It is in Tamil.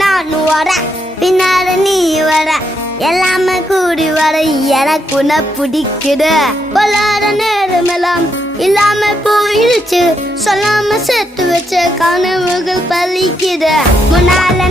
நான் வர பின்னால நீ வர எல்லாமே கூடி வர எனக்கு உன்னை பிடிக்குது பொல்லாத நேரமெல்லாம் இல்லாம போயிடுச்சு சொல்லாம சேர்த்து வச்ச கனவுகள் பலிக்குது முன்னால